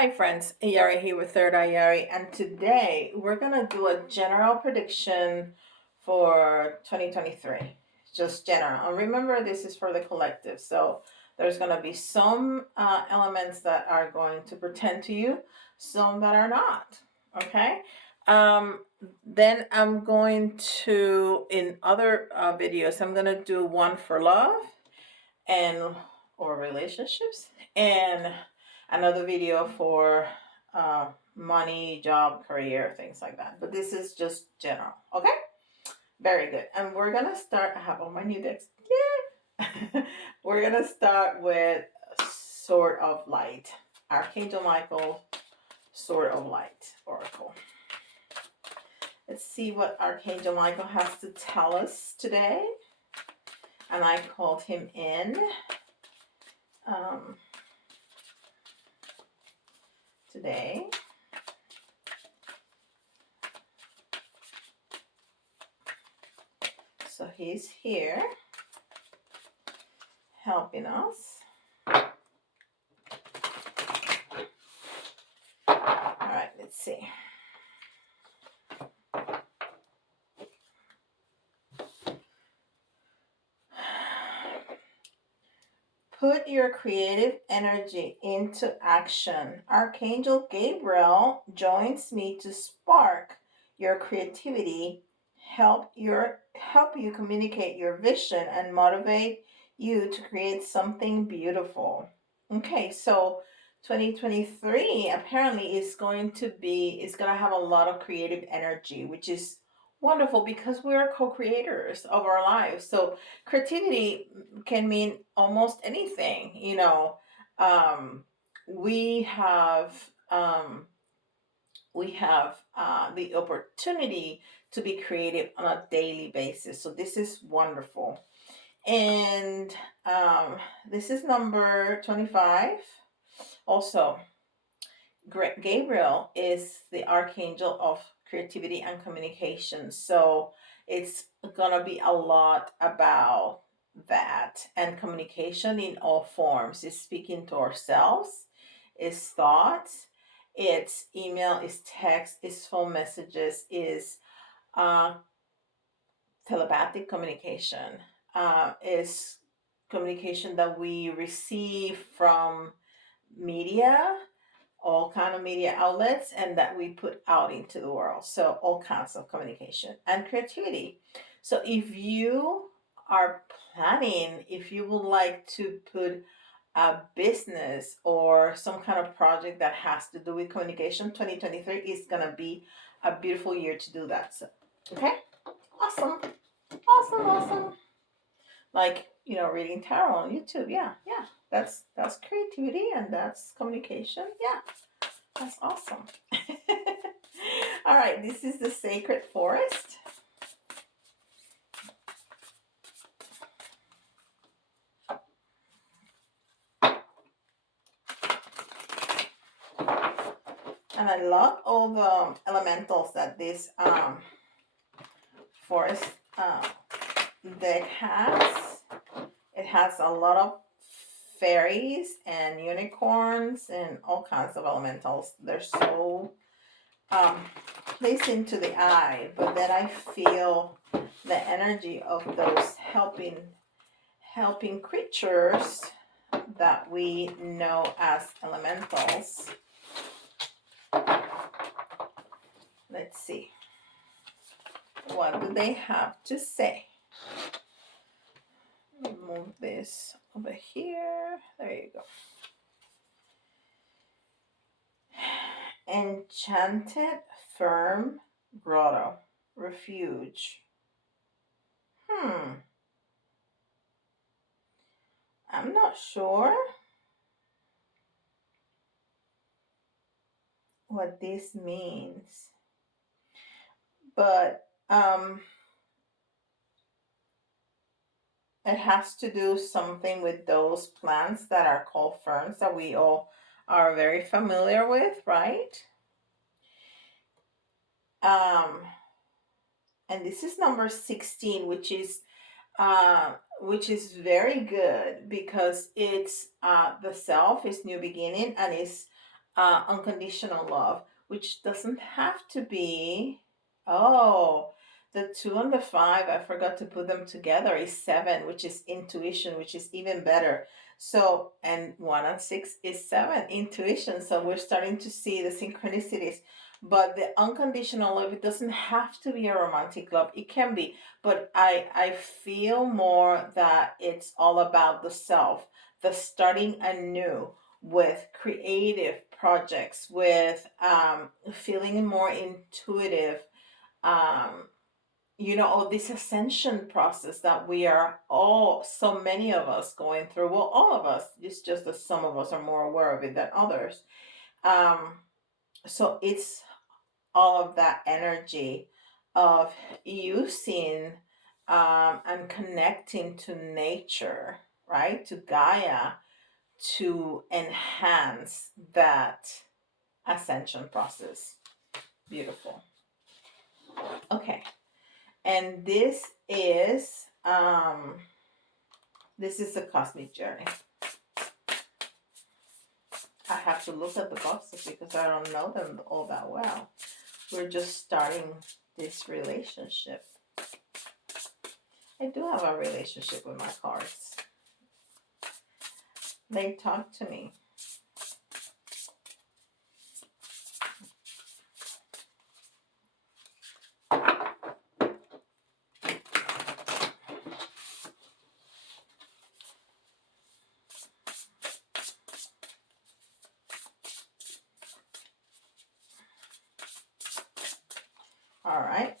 Hi friends, Yari here with Third Eye Yari, and today we're gonna do a general prediction for 2023. Just general. And remember, this is for the collective, so there's gonna be some elements that are going to pertain to you, some that are not. Okay. Um, then I'm going to, in other videos, I'm gonna do one for love and or relationships, and another video for money, job, career, things like that. But this is just general. Okay, very good. And we're gonna start. I have all my new decks. Yeah. We're gonna start with Sword of Light, Archangel Michael, Sword of Light Oracle. Let's see what Archangel Michael has to tell us today. And I called him in today. So he's here helping us. All right, let's see. Put your creative energy into action. Archangel Gabriel joins me to spark your creativity, help you communicate your vision, and motivate you to create something beautiful. Okay, so 2023 apparently is going to have a lot of creative energy, which is wonderful because we are co-creators of our lives. So creativity can mean almost anything. We have the opportunity to be creative on a daily basis. So this is wonderful. And this is number 25. Also, Gabriel is the archangel of creativity and communication. So it's going to be a lot about that, and communication in all forms. Is speaking to ourselves, is thoughts, it's email, is text, is phone messages, is uh, telepathic communication, is communication that we receive from media, all kind of media outlets, and that we put out into the world. So all kinds of communication and creativity. So if you are planning, if you would like to put a business or some kind of project that has to do with communication, 2023 is going to be a beautiful year to do that. So okay, awesome, awesome. Like, reading tarot on YouTube. Yeah. That's creativity and that's communication. Yeah. That's awesome. All right, this is the Sacred Forest. And I love all the elementals that this forest deck has. It has a lot of fairies and unicorns and all kinds of elementals. They're so pleasing to the eye, but then I feel the energy of those helping creatures that we know as elementals. Let's see. What do they have to say? Move this over here. There you go. Enchanted Firm Grotto. Refuge. I'm not sure what this means. But it has to do something with those plants that are called ferns that we all are very familiar with, right? And this is number 16, which is very good because it's the self is new beginning, and it's unconditional love, which doesn't have to be, oh, the 2 and the 5, I forgot to put them together, is 7, which is intuition, which is even better. So, and 1 and 6 is 7, intuition. So we're starting to see the synchronicities. But the unconditional love, it doesn't have to be a romantic love. It can be, but I feel more that it's all about the self, the starting anew with creative projects, with feeling more intuitive, um, all this ascension process that we are all, so many of us going through. Well, all of us, it's just that some of us are more aware of it than others. Um, so it's all of that energy of using and connecting to nature, right? To Gaia, to enhance that ascension process. Beautiful. Okay. And this is a cosmic journey. I have to look at the boxes because I don't know them all that well. We're just starting this relationship. I do have a relationship with my cards. They talk to me. All right.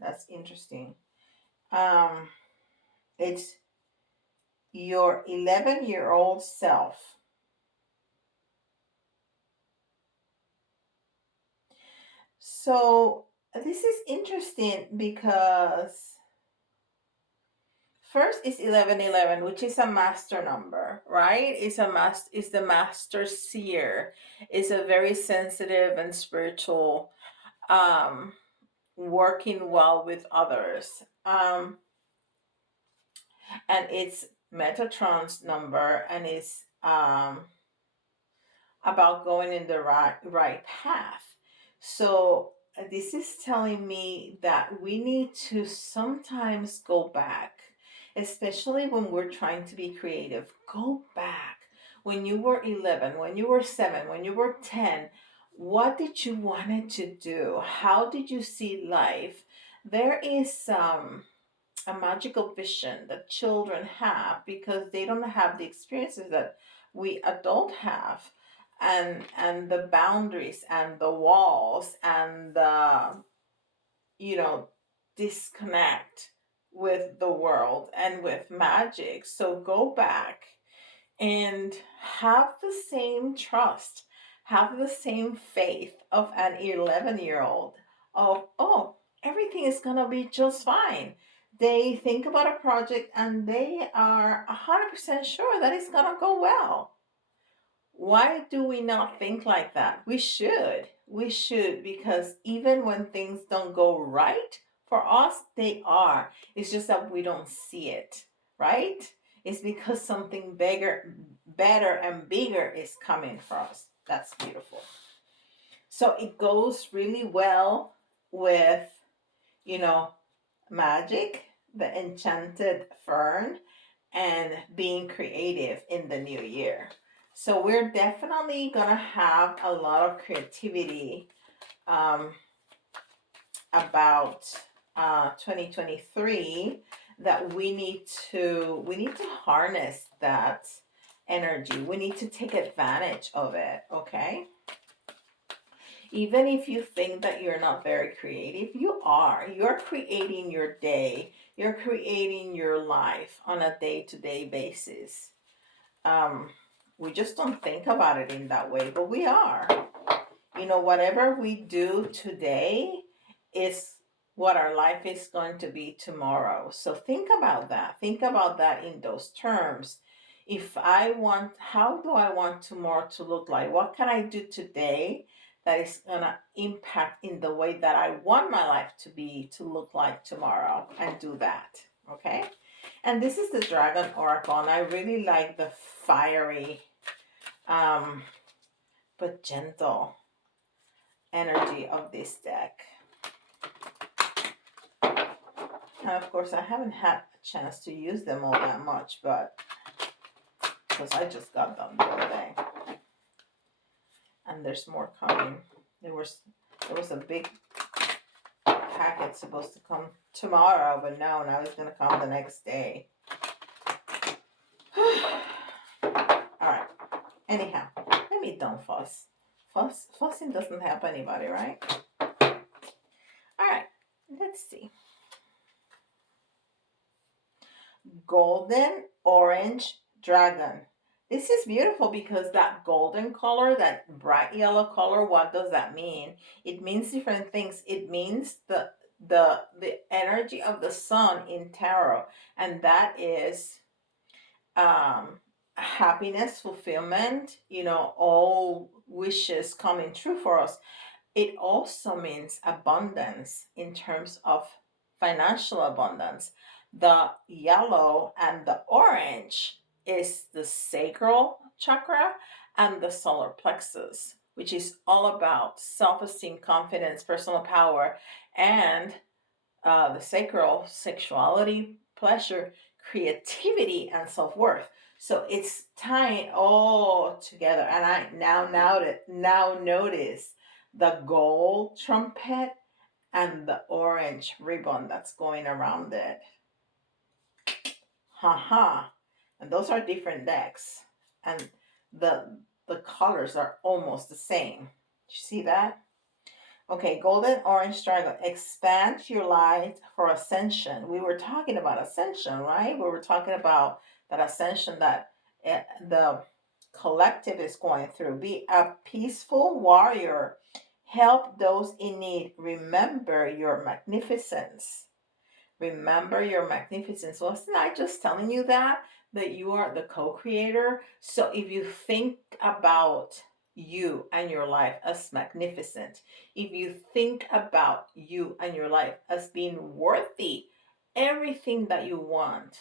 That's interesting. It's your 11-year-old self. So this is interesting because first is 1111, which is a master number, right? It's the master seer. It's a very sensitive and spiritual, working well with others. And it's Metatron's number, and it's about going in the right path. So this is telling me that we need to sometimes go back, especially when we're trying to be creative. Go back. When you were 11, when you were 7, when you were 10, what did you wanted to do? How did you see life? There is a magical vision that children have because they don't have the experiences that we adults have, and the boundaries and the walls and the, you know disconnect with the world and with magic. So go back and have the same trust, have the same faith of an 11-year-old, of, oh, everything is going to be just fine. They think about a project and they are 100% sure that it's going to go well. Why do we not think like that? We should. We should, because even when things don't go right for us, they are. It's just that we don't see it, right? It's because something bigger, better, and bigger is coming for us. That's beautiful. So it goes really well with, magic, the enchanted fern, and being creative in the new year. So we're definitely gonna have a lot of creativity about 2023, that we need to harness that energy. We need to take advantage of it, okay? Even if you think that you're not very creative, you are. You're creating your day. You're creating your life on a day-to-day basis. We just don't think about it in that way, but we are. Whatever we do today is what our life is going to be tomorrow. So think about that. Think about that in those terms. How do I want tomorrow to look like? What can I do today that is gonna impact in the way that I want my life to be, to look like tomorrow, and do that. Okay? And this is the Dragon Oracle, and I really like the fiery, but gentle energy of this deck. And of course, I haven't had a chance to use them all that much, but because I just got them the other day. And there's more coming. There was a big packet supposed to come tomorrow, but no, now it's gonna come the next day. Alright. Anyhow, maybe don't fuss. Fussing doesn't help anybody, right? Alright, let's see. Golden orange dragon. This is beautiful because that golden color, that bright yellow color, what does that mean? It means different things. It means the energy of the sun in tarot, and that is happiness, fulfillment, all wishes coming true for us. It also means abundance in terms of financial abundance. The yellow and the orange is the sacral chakra and the solar plexus, which is all about self-esteem, confidence, personal power, and the sacral, sexuality, pleasure, creativity, and self-worth. So it's tying all together. And I now notice the gold trumpet and the orange ribbon that's going around it. Haha. And those are different decks. And the colors are almost the same. You see that? Okay, golden orange dragon. Expand your light for ascension. We were talking about ascension, right? We were talking about that ascension that the collective is going through. Be a peaceful warrior. Help those in need. Remember your magnificence. Remember your magnificence. Wasn't I just telling you that you are the co-creator? So if you think about you and your life as magnificent, if you think about you and your life as being worthy everything that you want,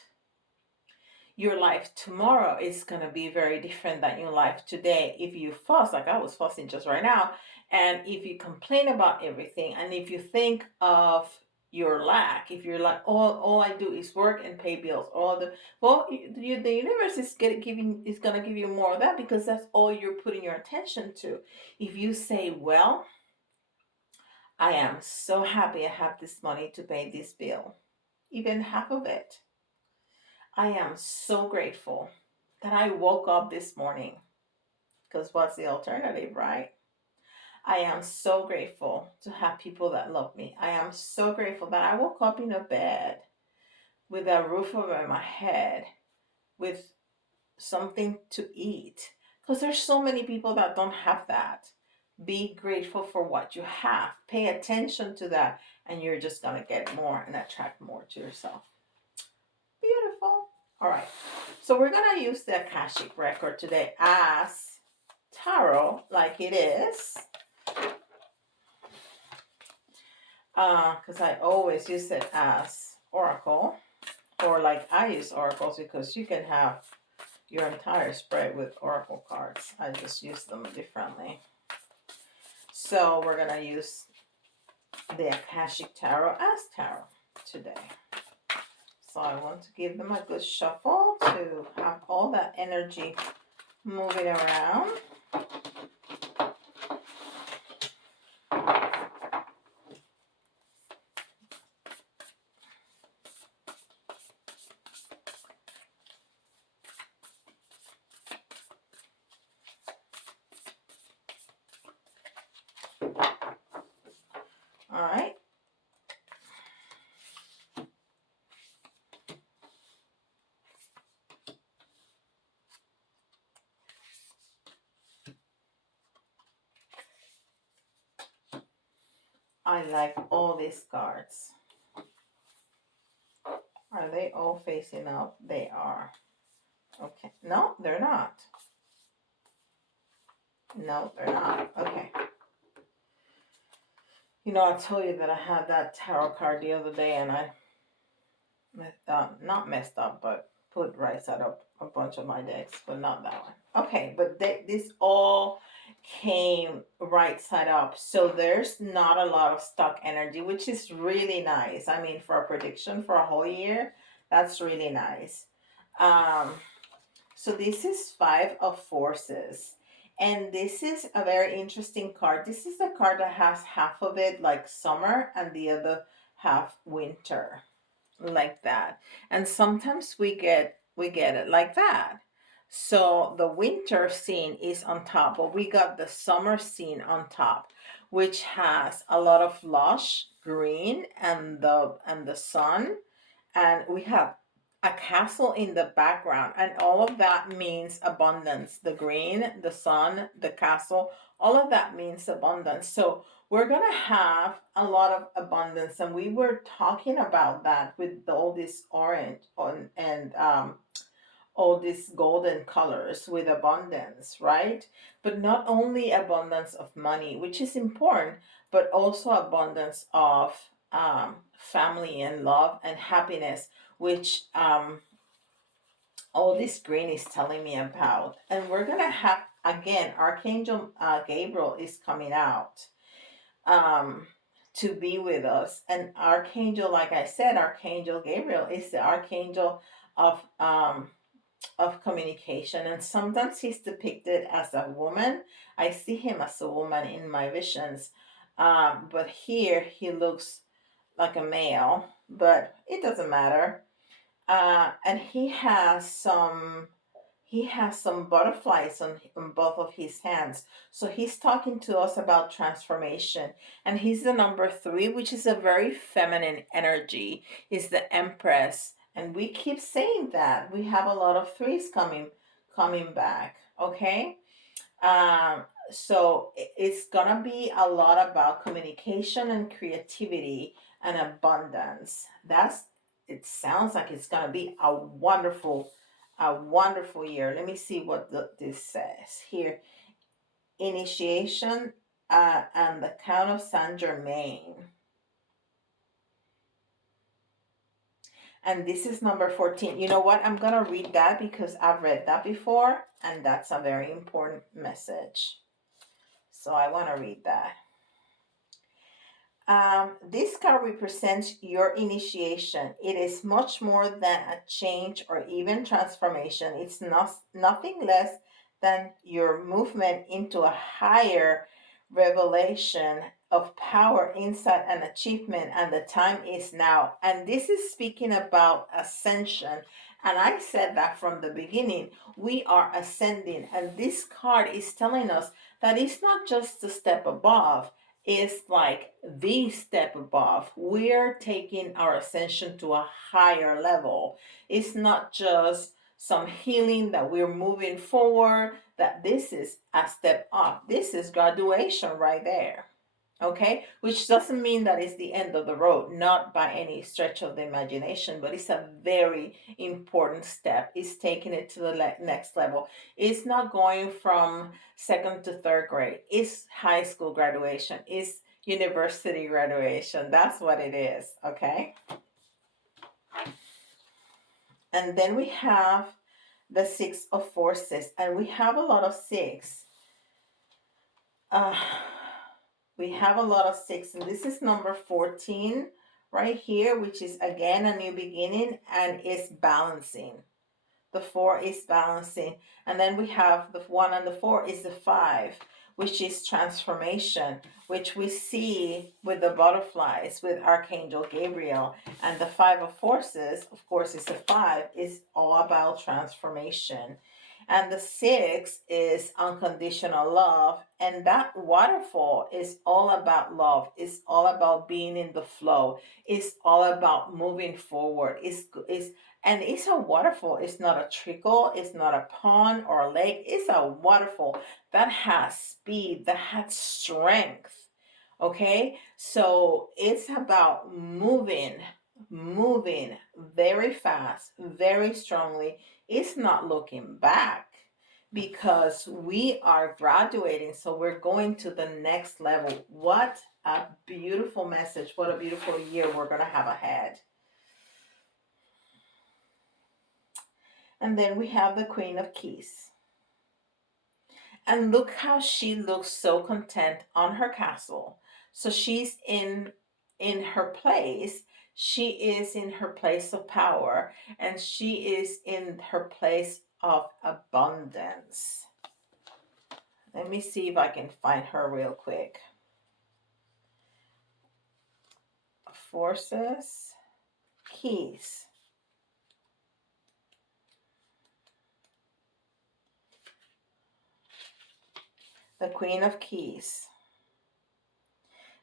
your life tomorrow is going to be very different than your life today. If you fuss, like I was fussing just right now, and if you complain about everything, and if you think of your lack, if you're like, all I do is work and pay bills, the universe is going to give you more of that, because that's all you're putting your attention to. If you say, well, I am so happy I have this money to pay this bill, even half of it. I am so grateful that I woke up this morning, because what's the alternative, right? I am so grateful to have people that love me. I am so grateful that I woke up in a bed with a roof over my head, with something to eat, because there's so many people that don't have that. Be grateful for what you have. Pay attention to that, and you're just going to get more and attract more to yourself. Beautiful. All right, so we're going to use the Akashic record today as tarot, like it is. Because I always use it as oracle, or like I use oracles, because you can have your entire spread with oracle cards. I just use them differently. So we're going to use the Akashic Tarot as tarot today. So I want to give them a good shuffle to have all that energy moving around. All right. I like all these cards. Are they all facing up? They are. Okay. No, they're not. No, they're not. Okay. I told you that I had that tarot card the other day, and I not messed up, but put right side up a bunch of my decks, but not that one. Okay, but this all came right side up, so there's not a lot of stock energy, which is really nice. I mean, for a prediction for a whole year, that's really nice. Um, so this is Five of Forces. And this is a very interesting card. This is the card that has half of it like summer and the other half winter, like that. And sometimes we get it like that. So the winter scene is on top, but we got the summer scene on top, which has a lot of lush green and the sun, and we have a castle in the background, and all of that means abundance. The green, the sun, the castle, all of that means abundance. So we're gonna have a lot of abundance, and we were talking about that with all this orange on and all these golden colors with abundance, right? But not only abundance of money, which is important, but also abundance of family and love and happiness, which all this green is telling me about. And we're gonna have again, Archangel Gabriel is coming out um, to be with us. And Archangel, like I said, Archangel Gabriel is the archangel of um, of communication, and sometimes he's depicted as a woman. I see him as a woman in my visions, but here he looks like a male, but it doesn't matter. And he has some butterflies on both of his hands. So he's talking to us about transformation. And he's the number three, which is a very feminine energy. He's the Empress. And we keep saying that. We have a lot of threes coming back. Okay? Um, so it's gonna be a lot about communication and creativity and abundance. It sounds like it's gonna be a wonderful year. Let me see what this says here. Initiation and the Count of Saint Germain. And this is number 14. You know what? I'm going to read that because I've read that before, and that's a very important message. So I want to read that. This card represents your initiation. It is much more than a change or even transformation. It's nothing less than your movement into a higher revelation of power, insight, and achievement. And the time is now. And this is speaking about ascension. And I said that from the beginning. We are ascending. And this card is telling us that it's not just a step above, is like the step above. We're taking our ascension to a higher level. It's not just some healing that we're moving forward, that this is a step up. This is graduation right there. Okay, which doesn't mean that it's the end of the road, not by any stretch of the imagination, but it's a very important step. It's taking it to the next level. It's not going from second to third grade, it's high school graduation, it's university graduation. That's what it is. Okay, and then we have the Six of Forces, and we have a lot of six. uh, we have a lot of six, and this is number 14 right here, which is again a new beginning, and it's balancing. The four is balancing, and then we have the one, and the four is the five, which is transformation, which we see with the butterflies with Archangel Gabriel. And the Five of Forces, of course, is the five, is all about transformation. And the six is unconditional love. And that waterfall is all about love. It's all about being in the flow. It's all about moving forward. And it's a waterfall. It's not a trickle. It's not a pond or a lake. It's a waterfall that has speed, that has strength. Okay? So it's about moving very fast, very strongly. It's not looking back, because we are graduating. So we're going to the next level. What a beautiful message. What a beautiful year we're going to have ahead. And then we have the Queen of Keys. And look how she looks so content on her castle. So she's in her place. She is in her place of power, and she is in her place of abundance. Let me see if I can find her real quick. Forces, keys. The Queen of Keys.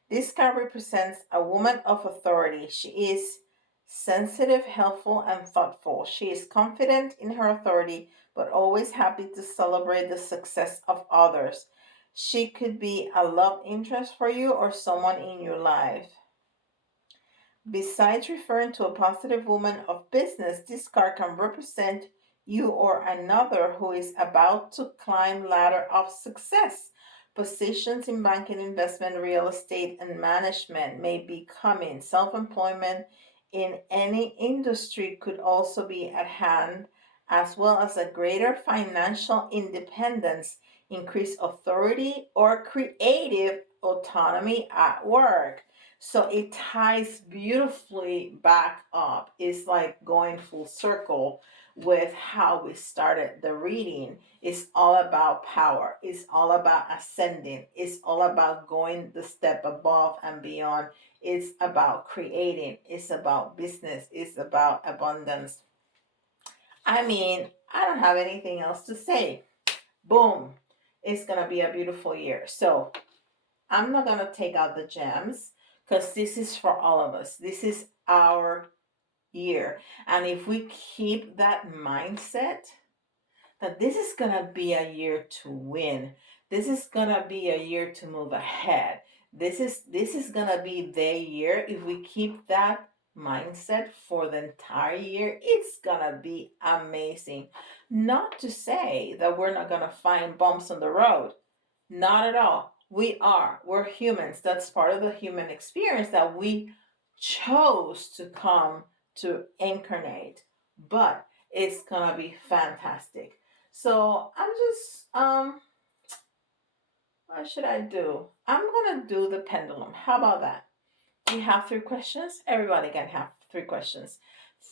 This card represents a woman of authority. She is sensitive, helpful, and thoughtful. She is confident in her authority, but always happy to celebrate the success of others. She could be a love interest for you or someone in your life. Besides referring to a positive woman of business, this card can represent you or another who is about to climb ladder of success. Positions in banking, investment, real estate, and management may be coming. Self-employment in any industry could also be at hand, as well as a greater financial independence, increased authority, or creative autonomy at work. So it ties beautifully back up. It's like going full circle with how we started the reading. It's all about power. It's all about ascending. It's all about going the step above and beyond. It's about creating. It's about business. It's about abundance. I mean, I don't have anything else to say. Boom. It's going to be a beautiful year. So I'm not going to take out the gems because this is for all of us. This is our year. And if we keep that mindset that this is going to be a year to win, this is going to be a year to move ahead. This is going to be the year. If we keep that mindset for the entire year, it's going to be amazing. Not to say that we're not going to find bumps on the road. Not at all. We're humans. That's part of the human experience that we chose to come to incarnate. But it's gonna be fantastic. So I'm just what should I do? I'm gonna do the pendulum. How about that? We have 3 questions. Everybody can have 3 questions.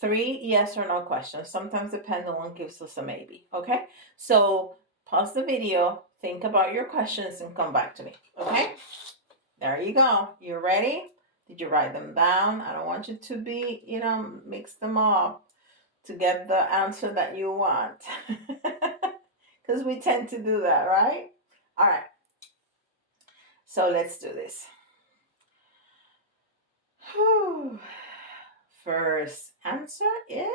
3 yes or no questions. Sometimes the pendulum gives us a maybe. Okay? So pause the video, think about your questions, and come back to me. Okay? There you go. You ready? Did you write them down? I don't want you to be, mix them up to get the answer that you want. Because we tend to do that, right? All right. So let's do this. Whew. First answer is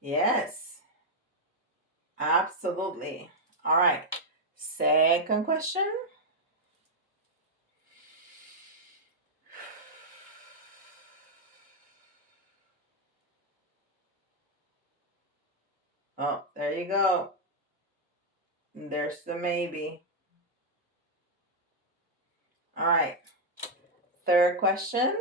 yes. Absolutely. All right. Second question. Oh, there you go. There's the maybe. All right. Third question.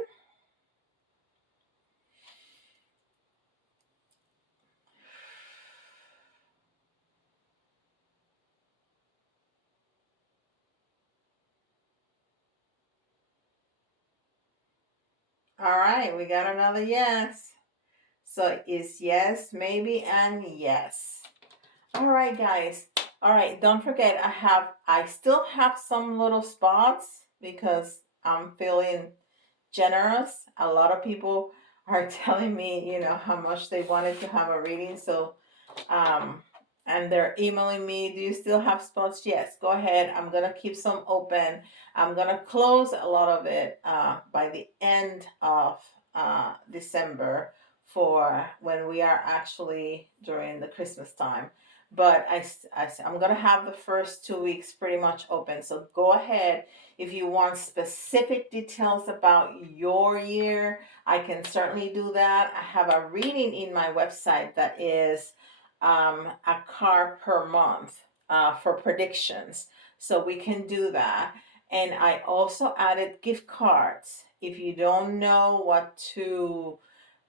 All right, we got another yes. So it's yes, maybe, and yes. All right, guys. All right, don't forget, I still have some little spots because I'm feeling generous. A lot of people are telling me, how much they wanted to have a reading. So, and they're emailing me, do you still have spots? Yes, go ahead. I'm going to keep some open. I'm going to close a lot of it by the end of December for when we are actually during the Christmas time. But I'm going to have the first 2 weeks pretty much open. So go ahead. If you want specific details about your year, I can certainly do that. I have a reading in my website that is a card per month for predictions. So we can do that. And I also added gift cards. If you don't know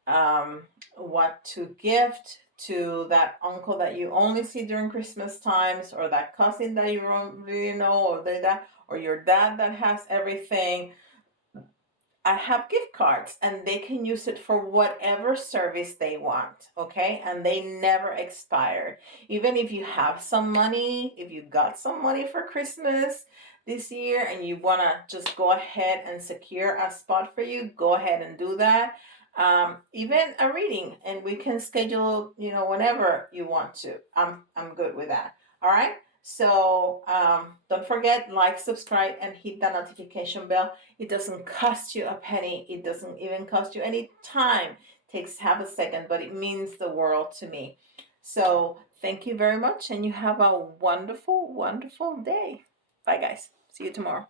um, what to gift to that uncle that you only see during Christmas times, or that cousin that you don't really know, or that, or your dad that has everything, I have gift cards and they can use it for whatever service they want, okay? And they never expire. Even if you have some money, if you got some money for Christmas this year and you want to just go ahead and secure a spot for you, go ahead and do that. Even a reading, and we can schedule, whenever you want to. I'm good with that. All right. So don't forget, like, subscribe, and hit the notification bell. It doesn't cost you a penny. It doesn't even cost you any time. It takes half a second, but it means the world to me. So thank you very much, and you have a wonderful, wonderful day. Bye, guys. See you tomorrow.